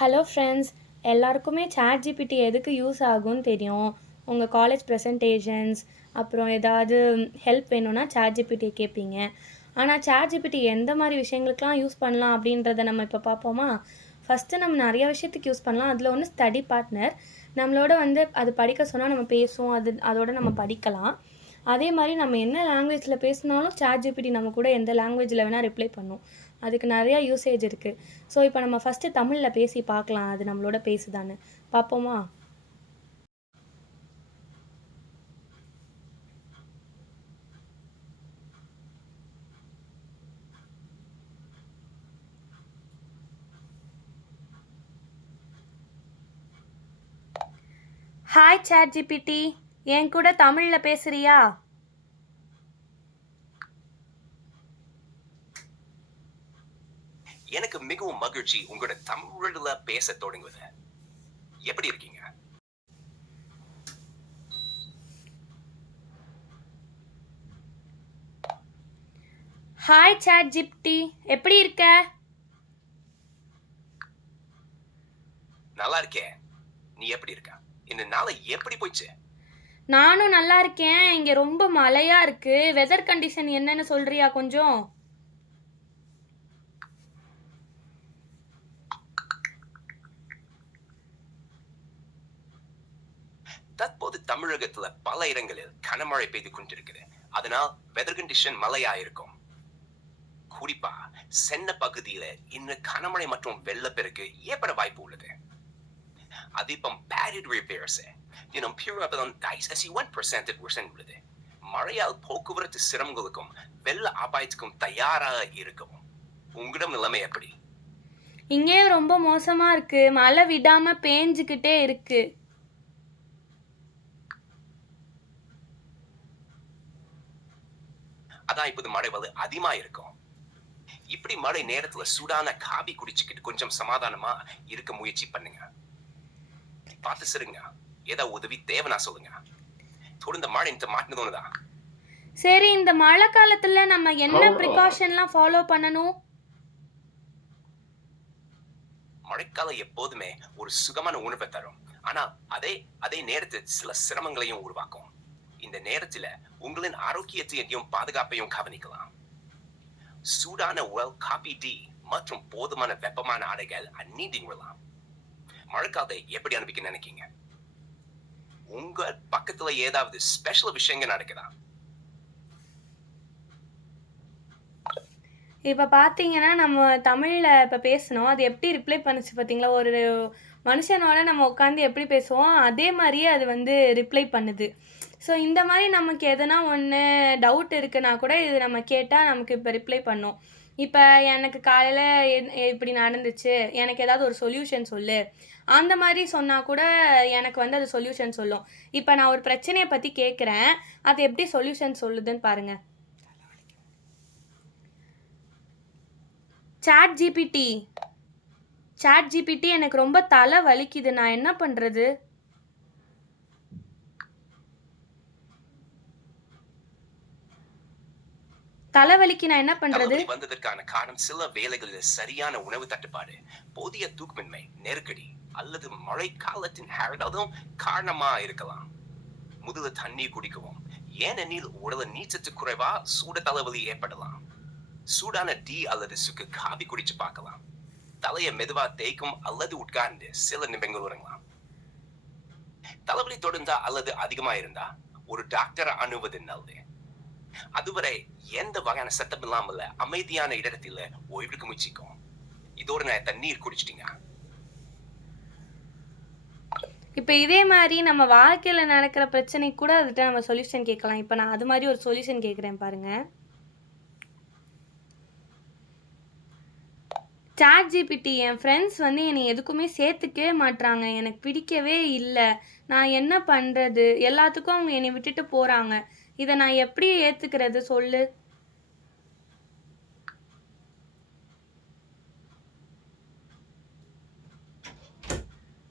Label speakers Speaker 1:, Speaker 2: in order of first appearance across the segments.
Speaker 1: Hello friends எல்லாருக்குமே chat GPT எதுக்கு use ஆகும்னு தெரியும். உங்கள் காலேஜ் ப்ரெசன்டேஷன்ஸ் அப்புறம் ஏதாவது ஹெல்ப் வேணும்னா சேட் ஜிபிடி கேட்பீங்க ஆனால் சேட் ஜிபிடி எந்த மாதிரி விஷயங்களுக்கெலாம் யூஸ் பண்ணலாம் அப்படின்றத நம்ம இப்போ பார்ப்போமா? ஃபஸ்ட்டு நம்ம நிறைய விஷயத்துக்கு யூஸ் பண்ணலாம். அதில் ஒன்று ஸ்டடி பார்ட்னர் நம்மளோட வந்து அது படிக்க சொன்னால் நம்ம பேசுவோம். அது அதோட நம்ம படிக்கலாம். அதே மாதிரி நம்ம என்ன லாங்குவேஜில் பேசினாலும் சேட் ஜிபிடி நம்ம கூட எந்த லாங்குவேஜில் வேணால் ரிப்ளை பண்ணும். அதுக்கு நிறையா யூசேஜ் இருக்குது ஸோ இப்போ நம்ம ஃபஸ்ட்டு தமிழில் பேசி பார்க்கலாம். அது நம்மளோட பேசுதான்னு. பார்ப்போமா? ஹாய் சேட் ஜிபிடி என் கூட தமிழில் பேசுறியா?
Speaker 2: எனக்கு மிகவும் மகிழ்ச்சி உங்களோட தமிழ்ல பேச தொடங்குவது. எப்படி இருக்கீங்க?
Speaker 1: ஹாய் சேட் ஜிப்டி எப்படி இருக்க?
Speaker 2: நல்லா இருக்கேன். நீ எப்படி இருக்க? இந்த நாளை எப்படி போயிடுச்சு
Speaker 1: நானும் நல்லா இருக்கேன். இங்கே ரொம்ப மழையாக இருக்குது வெதர் கண்டிஷன் என்னன்னு சொல்கிறியா கொஞ்சம்?
Speaker 2: தற்போது தமிழகத்துல பல இடங்களில் கனமழை பெய்து கொண்டிருக்குது அதனால் வெதர் கண்டிஷன் மழையா இருக்கும் குறிப்பா சென்ன பகுதியில இன்னும் கனமழை மற்றும் வெள்ளப்பெருக்கு ஏற்பட வாய்ப்பு உள்ளது. அதிபம் பேரிட் ரிப்பேர்ஸ் தினம் பியூரபலம் டைசசி ஒன் பர்சன்ட் உள்ளது. மழையால் போக்குவரத்து சிரமங்களுக்கும் வெள்ள அபாயத்துக்கும் தயாராக இருக்கும் உங்களிடம் நிலைமை எப்படி?
Speaker 1: இங்கே ரொம்ப மோசமா இருக்கு. மழை விடாம பேஞ்சுக்கிட்டே இருக்கு.
Speaker 2: அதான் இப்போது மழை வந்து அதிகமா இருக்கும். இப்படி மழை நேரத்துல சூடான காபி குடிச்சுக்கிட்டு கொஞ்சம் சமாதானமா இருக்க முயற்சி பண்ணுங்க. பார்த்து சரிங்க ஏதோ உதவி தேவைன்னா சொல்லுங்க. தொடர்ந்து மழை இந்த மாட்டினதுதான்
Speaker 1: சரி இந்த மழை காலத்தில் நம்ம என்ன ப்ரிகாஷன்லாம் ஃபாலோ பண்ணணும்?
Speaker 2: மழைக்காலம் எப்போதுமே ஒரு சுகமான உணர்வை தரும். ஆனா அதே அதே நேரத்தில் சில சிரமங்களையும் உருவாக்கும். இந்த நேரத்துல உங்களின் ஆரோக்கியத்தையும் பாதுகாப்பையும் கவனிக்கலாம். சூடான உடல் காபி டீ மற்றும் போதுமான வெப்பமான ஆடைகள் அந்நீண்டிங்கலாம் மழைக்காலத்தை எப்படி அனுப்பிக்க நினைக்கீங்க? உங்க பக்கத்துல ஏதாவது ஸ்பெஷல் விஷயங்கள் நடக்குதா?
Speaker 1: இப்போ பார்த்தீங்கன்னா நம்ம தமிழில் இப்போ பேசணும் அது எப்படி ரிப்ளை பண்ணுச்சு பார்த்தீங்களா ஒரு மனுஷனோட நம்ம உட்காந்து எப்படி பேசுவோம் அதே மாதிரியே அது வந்து ரிப்ளை பண்ணுது. ஸோ இந்த மாதிரி நமக்கு எதனா ஒன்று டவுட் இருக்குன்னா கூட இது நம்ம கேட்டால் நமக்கு இப்போ ரிப்ளை பண்ணும். இப்போ எனக்கு காலையில் இப்படி நடந்துச்சு. எனக்கு ஏதாவது ஒரு சொல்யூஷன் சொல்லு. அந்த மாதிரி சொன்னால் கூட எனக்கு வந்து அது சொல்யூஷன் சொல்லும். இப்போ நான் ஒரு பிரச்சனையை பற்றி கேட்குறேன் அது எப்படி சொல்யூஷன் சொல்லுதுன்னு பாருங்கள் சாட் ஜிபிடி சாட் ஜிபிடி எனக்கு ரொம்ப தலை வலிக்குது. நான் என்ன பண்ணுறது தலைவலிக்கு நான் என்ன
Speaker 2: பண்றது? வந்ததற்கான காரணம் சில வேலைகளில் சரியான உணவு தட்டுப்பாடு போதிய தூக்கமின்மை நெருக்கடி அல்லது மழை காலத்தின் ஹேரடாலும் காரணமா இருக்கலாம். முதல்ல தண்ணி குடிக்கவும். ஏனெனில் உடல நீச்சத்து குறைவா சூட தலைவலி ஏற்படலாம். சூடான டீ அல்லது சுக்கு காபி குடிச்சு பார்க்கலாம். தலையை மெதுவா தேய்க்கும் அல்லது உட்கார்ந்து சில நிமிடங்கள் உறங்கலாம். தலைவலி தொடர்ந்தா அல்லது அதிகமா இருந்தா ஒரு டாக்டரை அணுவது நல்லது. அதுவரை எந்த வகையான சத்தம் இல்லாமல் அமைதியான இடத்துல ஓய்வுக்கு முயற்சிக்கும். இதோட நான் தண்ணீர் குடிச்சிட்டீங்க?
Speaker 1: இப்போ இதே மாதிரி நம்ம வாழ்க்கையில் நடக்கிற பிரச்சனை கூட அதுகிட்ட நம்ம சொல்யூஷன் கேட்கலாம். இப்போ நான் அது மாதிரி ஒரு சொல்யூஷன் கேட்குறேன் பாருங்க. சாட் ஜிபிடி என் ஃப்ரெண்ட்ஸ் வந்து என்னை எதுக்குமே சேர்த்துக்கவே மாட்றாங்க. எனக்கு பிடிக்கவே இல்லை. நான் என்ன பண்ணுறது எல்லாத்துக்கும் அவங்க என்னை விட்டுட்டு போகிறாங்க இதை நான் எப்படி ஏத்துக்கிறது? சொல்லு.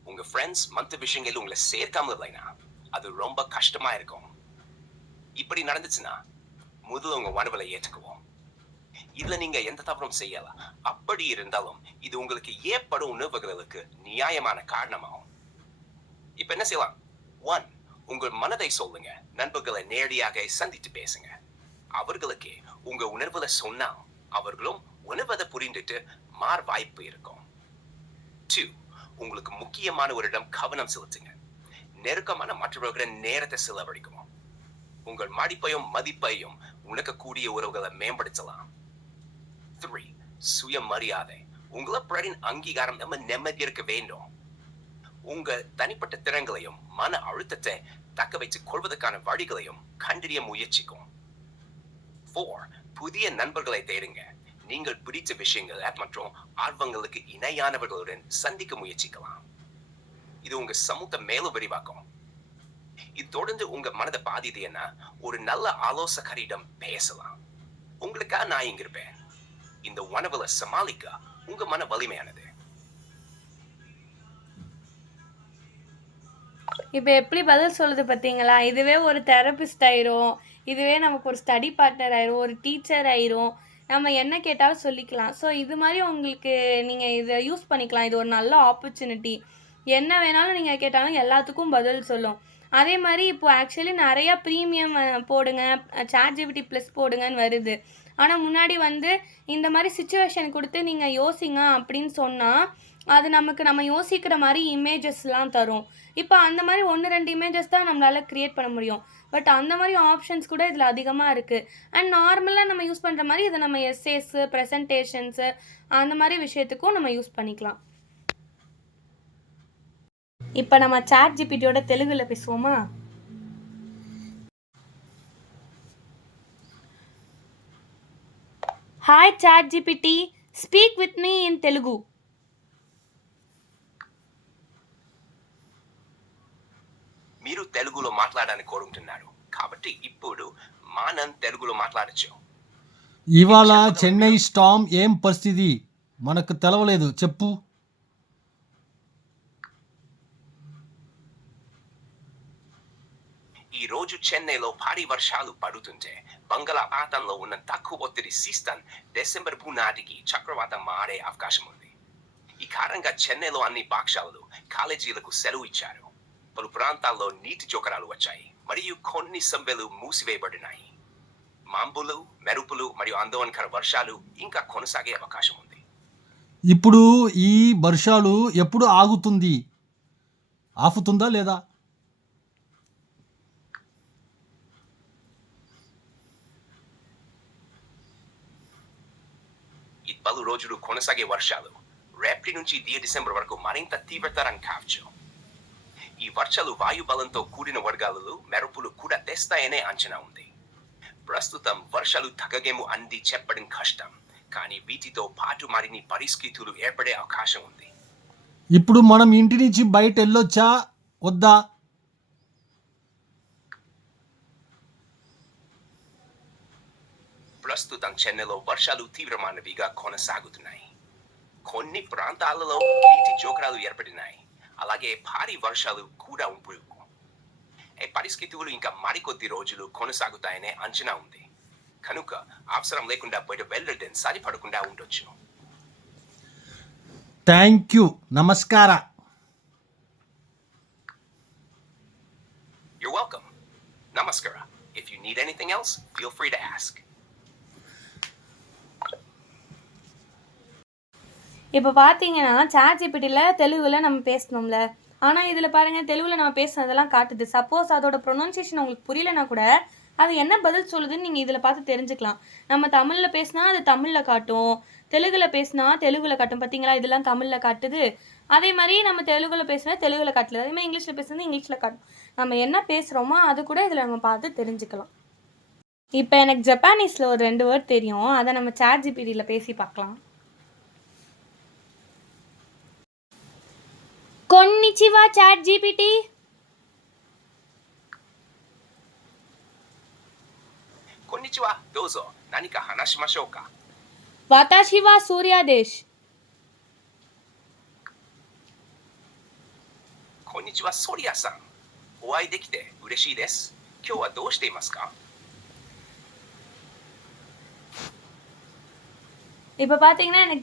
Speaker 2: உங்க ஃப்ரெண்ட்ஸ் மத்த விஷயங்கள் உங்களை சேர்க்காம இல்லைனா அது ரொம்ப கஷ்டமா இருக்கும். இப்படி நடந்துச்சுன்னா முதல்ல உங்க உணவுல ஏற்றுக்குவோம் இதுல நீங்க எந்த தவறும் செய்யலாம் அப்படி இருந்தாலும் இது உங்களுக்கு ஏற்படும் உணவுகளுக்கு நியாயமான காரணமாகும். இப்ப என்ன செய்யலாம்? ஒன் உங்கள் மனதை சொல்லுங்க. நண்பர்களை நேரடியாக சந்தித்து பேசுங்க. அவர்களுக்கு உங்க உணர்வுல சொன்னா அவர்களும் உணர்வதை புரிந்துட்டு மாற வாய்ப்பு இருக்கும். டூ உங்களுக்கு முக்கியமான ஒரு இடம் கவனம் செலுத்துங்க. நெருக்கமான மற்றவர்களின் நேரத்தை செலவழிக்கும் உங்கள் மதிப்பையும் மதிப்பையும் உணக்கக்கூடிய உறவுகளை மேம்படுத்தலாம். த்ரீ சுயமரியாதை. உங்களை பிறரின் அங்கீகாரம் நம்ம நிம்மதி இருக்க வேண்டும். உங்க தனிப்பட்ட திறன்களையும் மன அழுத்தத்தை தக்க வைத்துக் கொள்வதற்கான வழிகளையும் கண்டறிய முயற்சிக்கும். ஃபோர் புதிய நண்பர்களை தேடுங்க. நீங்கள் பிடித்த விஷயங்கள் மற்றும் ஆர்வங்களுக்கு இணையானவர்களுடன் சந்திக்க முயற்சிக்கலாம். இது உங்க சமூக மேலும் விரிவாக்கும். இது தொடர்ந்து உங்க மனதை பாதிது என்ன ஒரு நல்ல ஆலோசகரிடம் பேசலாம். உங்களுக்காக நான் இங்க இருப்பேன். இந்த உணவுல சமாளிக்க உங்க மன வலிமையானது.
Speaker 1: இப்போ எப்படி பதில் சொல்லுது பார்த்தீங்களா இதுவே ஒரு தெரபிஸ்ட் ஆயிரும். இதுவே நமக்கு ஒரு ஸ்டடி பார்ட்னர் ஆயிரும். ஒரு டீச்சர் ஆயிரும். நம்ம என்ன கேட்டாலும் சொல்லிக்கலாம். ஸோ இது மாதிரி உங்களுக்கு நீங்கள் இதை யூஸ் பண்ணிக்கலாம். இது ஒரு நல்ல ஆப்பர்ச்சுனிட்டி என்ன வேணாலும் நீங்கள் கேட்டாலும் எல்லாத்துக்கும் பதில் சொல்லும். அதே மாதிரி இப்போது ஆக்சுவலி நிறையா ப்ரீமியம் போடுங்க. சாட் ஜிபிடி ப்ளஸ் போடுங்கன்னு வருது. ஆனால் முன்னாடி வந்து இந்த மாதிரி சுச்சுவேஷன் கொடுத்து நீங்கள் யோசிங்க அப்படின்னு சொன்னால் அது நமக்கு நம்ம யோசிக்கிற மாதிரி இமேஜஸ்லாம் தரும். இப்போ அந்த மாதிரி ஒன்று ரெண்டு இமேஜஸ் தான் நம்மளால் க்ரியேட் பண்ண முடியும். பட் அந்த மாதிரி ஆப்ஷன்ஸ் கூட இதில் அதிகமாக இருக்குது அண்ட் நார்மலாக நம்ம யூஸ் பண்ணுற மாதிரி இதை நம்ம எஸ்ஏஸு ப்ரெசன்டேஷன்ஸு அந்த மாதிரி விஷயத்துக்கும் நம்ம யூஸ் பண்ணிக்கலாம். இப்போ நம்ம சாட் ஜிபிடியோட தெலுங்குல பேசுவோமா? Hi ChatGPT speak with
Speaker 2: me in Telugu కోరుకుంటున్నారు కాబట్టి ఇప్పుడు మనం తెలుగులో మాట్లాడచ్చు.
Speaker 3: ఇవాళ చెన్నై స్టామ్ ఏం పరిస్థితి? మనకు తెలవలేదు. చెప్పు.
Speaker 2: ఈ రోజు చెన్నైలో భారీ వర్షాలు పడుతుంటే బంగాళాఖాతంలో ఉన్న తక్కువ ఒత్తిడి సిస్టమ్ డిసెంబర్ నాటికి చక్రవాతం మారే అవకాశం ఉంది. ఈ కారణంగా చెన్నైలో అన్ని పాఠశాలలు కాలేజీలకు సెలవు ఇచ్చారు. పలు ప్రాంతాల్లో నీటి జోకరాలు వచ్చాయి. మరియు కొన్ని సమ్మెలు మూసివేయబడినాయి. మాంబులు మెరుపులు మరియు ఆందోళనకర వర్షాలు ఇంకా కొనసాగే అవకాశం ఉంది.
Speaker 3: ఇప్పుడు ఈ వర్షాలు ఎప్పుడు ఆగుతుంది? ఆపుతుందా లేదా?
Speaker 2: ఈ పలు రోజులు కొనసాగే వర్షాలు రేపటి నుంచి దియ డిసెంబర్ వరకు మరింత తీవ్రతరం కావచ్చు. ఈ వర్షాలు వాయుబలంతో కూడిన వర్గాలు మెరుపులు కూడా తెస్తాయనే అంచనా ఉంది. ప్రస్తుతం వర్షాలు తగ్గగేమో అంది చెప్పడం కష్టం. కానీ వీటితో పాటు మరిన్ని పరిస్థితులు ఏర్పడే అవకాశం ఉంది.
Speaker 3: ఇప్పుడు మనం ఇంటి నుంచి బయట వెళ్ళొచ్చా? వద్దా?
Speaker 2: ప్రస్తుతం చెన్నైలో వర్షాలు తీవ్రమైనవిగా కొనసాగుతున్నాయి. కొన్ని ప్రాంతాలలో నీటి జోకరాలు ఏర్పడినాయి. అలాగే భారీ వర్షాలు కూడా ఉంపు పరిస్థితులు ఇంకా మరికొద్ది రోజులు కొనసాగుతాయనే అంచనా ఉంది కనుక అవసరం లేకుండా బయట వెళ్ళడం సరిపడకుండా ఉండొచ్చు
Speaker 3: థ్యాంక్ యూ నమస్కార
Speaker 2: You're welcome. Namaskara. If you need anything else, feel free to ask.
Speaker 1: இப்போ பார்த்தீங்கன்னா சாட் ஜிபிடியில் தெலுங்கில் நம்ம பேசணும்ல. ஆனால் இதில் பாருங்கள் தெலுங்கில் நம்ம பேசுனதெல்லாம் காட்டுது. சப்போஸ் அதோட ப்ரொனன்சியேஷன் உங்களுக்கு புரியலனா கூட அது என்ன பதில் சொல்லுதுன்னு நீங்கள் இதில் பார்த்து தெரிஞ்சுக்கலாம். நம்ம தமிழில் பேசினா அது தமிழில் காட்டும். தெலுங்கில் பேசினா தெலுங்கில் காட்டும். பார்த்தீங்களா இதெல்லாம் தமிழில் காட்டுது. அதே மாதிரி நம்ம தெலுங்கில் பேசினா தெலுங்கில் காட்டல அதே மாதிரி இங்கிலீஷில் பேசுனா இங்கிலீஷில் காட்டும். நம்ம என்ன பேசுகிறோமோ அது கூட இதில் நம்ம பார்த்து தெரிஞ்சுக்கலாம். இப்போ எனக்கு ஜப்பானீஸில் ஒரு ரெண்டு வேர்ட் தெரியும். அதை நம்ம சாட் ஜிபிடியில் பேசி பார்க்கலாம். こんに
Speaker 2: ちは、チャッ
Speaker 1: ト GPT。こ
Speaker 2: んにちは、どうぞ、何か話しましょうか。
Speaker 1: 私はソリアです。
Speaker 2: こんにちは、ソリアさん。お会いできて嬉しいです。今日はどうしていますか
Speaker 1: ？இப்போ பார்த்தீங்கன்னா எனக்கு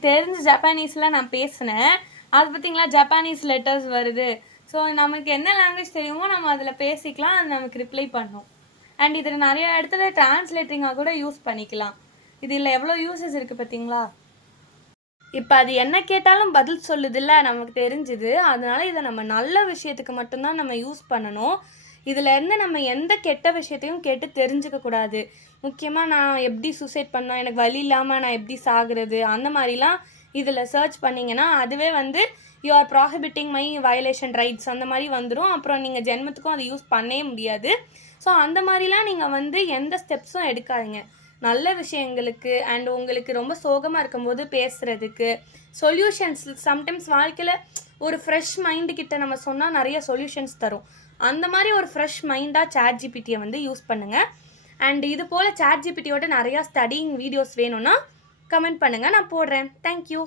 Speaker 1: அது பார்த்தீங்களா ஜப்பானீஸ் லெட்டர்ஸ் வருது. ஸோ நமக்கு என்ன லாங்குவேஜ் தெரியுமோ நம்ம அதில் பேசிக்கலாம் அது நமக்கு ரிப்ளை பண்ணும். அண்ட் இதில் நிறைய இடத்துல டிரான்ஸ்லேட்டிங்காக கூட யூஸ் பண்ணிக்கலாம். இதில் எவ்வளோ யூசஸ் இருக்குது பார்த்தீங்களா இப்போ அது என்ன கேட்டாலும் பதில் சொல்லுதில்ல நமக்கு தெரிஞ்சுது. அதனால இதை நம்ம நல்ல விஷயத்துக்கு மட்டும்தான் நம்ம யூஸ் பண்ணணும். இதில் இருந்து நம்ம எந்த கெட்ட விஷயத்தையும் கேட்டு தெரிஞ்சுக்க கூடாது. முக்கியமாக நான் எப்படி சூசைட் பண்ணோம் எனக்கு வழி இல்லாமல் நான் எப்படி சாகிறது அந்த மாதிரிலாம் இதில் சர்ச் பண்ணிங்கன்னா அதுவே வந்து you are prohibiting my violation rights அந்த மாதிரி வந்துடும் அப்புறம் நீங்கள் ஜென்மத்துக்கும் அதை யூஸ் பண்ணவே முடியாது. ஸோ அந்த மாதிரிலாம் நீங்கள் வந்து எந்த ஸ்டெப்ஸும் எடுக்காதீங்க. நல்ல விஷயங்களுக்கு அண்ட் உங்களுக்கு ரொம்ப சோகமாக இருக்கும்போது பேசுகிறதுக்கு சொல்யூஷன்ஸ் சம்டைம்ஸ் வாழ்க்கையில் ஒரு ஃப்ரெஷ் மைண்டு கிட்ட நம்ம சொன்னால் நிறைய சொல்யூஷன்ஸ் தரும். அந்த மாதிரி ஒரு ஃப்ரெஷ் மைண்டாக சேட் ஜிபிடியை வந்து யூஸ் பண்ணுங்கள் அண்ட் இது போல் சேட் ஜிபிடியோட நிறையா ஸ்டடிங் வீடியோஸ் வேணும்னா கமெண்ட் பண்ணுங்கள் நான் போடுறேன். தேங்க்யூ